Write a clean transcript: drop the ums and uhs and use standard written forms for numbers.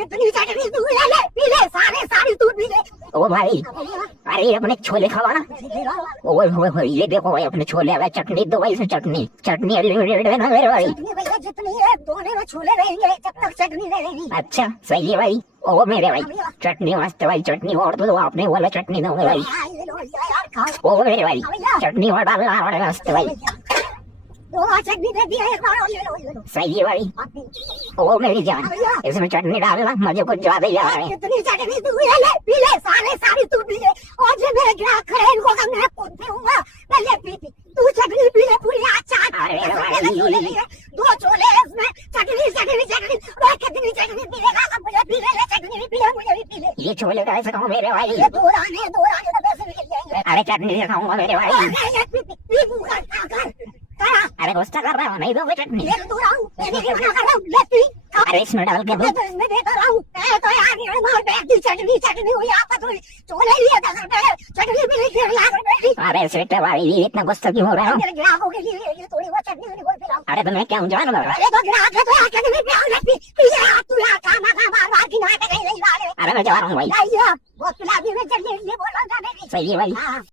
कितनी चटनी तू ले ले पी ले सारे सारी तू पी ले। ओ भाई अरे अपने छोले खावा ना। ओए ये देखो भाई अपने छोले आ चटनी दो भाई से चटनी चटनी अनलिमिटेड है ना मेरे भाई। चटनी भैया जितनी है दोने में छोले रहेंगे जब तक चटनी रहेगी। अच्छा सही है भाई। ओ मेरे भाई चटनी मस्त है भाई चटनी और तो आपने बोला चटनी दो भाई। ये लो यार खाओ। ओ मेरे भाई चटनी और डालना बड़ा मस्त है भाई। दो चटनी दे दिया एक बार और ले लो। सही है भाई। ओ मेरी जान इसमें चटनी डालना मुझे कुछ ज्यादा ही आ रहा है। कितनी चटनी तू ले ले पी ले सारे सारी तू पी ले और जो मेरे ग्राहक खड़े हैं इनको मैं खुद पीऊंगा पहले पी तू चटनी पी ले पूरी अच्छा। दो छोले इसमें चटनी चटनी चटनी और कितनी चटनी पी लेगा अब मुझे पी ले चटनी भी पी ले मुझे भी पी ले। ये छोले कैसे खाऊं मेरे भाई। ये दो राने तो पैसे निकल जाएंगे। अरे चटनी से खाऊंगा मेरे भाई। पी पूरा कर अरे गुस्सा कर रहा हूँ नहीं दोगे चटनी। ये तो रहा हूँ मैं नहीं मना कर रहा हूँ ले पी। अरे इसमें डाल के दो। तो इसमें देता रहा हूँ तो यार ये मार बैठ दी चटनी चटनी हुई आप तो छोले लिए 10 रुपए चटनी भी नहीं फिर यार बैठी। अरे सेठ भाई इतना गुस्सा क्यों हो रहा है। मेरे ग्राहकों के लिए ये थोड़ी बहुत चटनी नहीं बोल पिलाऊं। अरे तो मैं क्या हूँ जान लग रहा। अरे तो ग्राहक है तो यार चटनी पिलाओ ले पी यार तू यार खाना खा बार की ना कहीं नहीं ला रहे। अरे मैं जा रहा हूँ भाई। बहुत पिला दी मैं चटनी ये बोल रहा था। सही है भाई।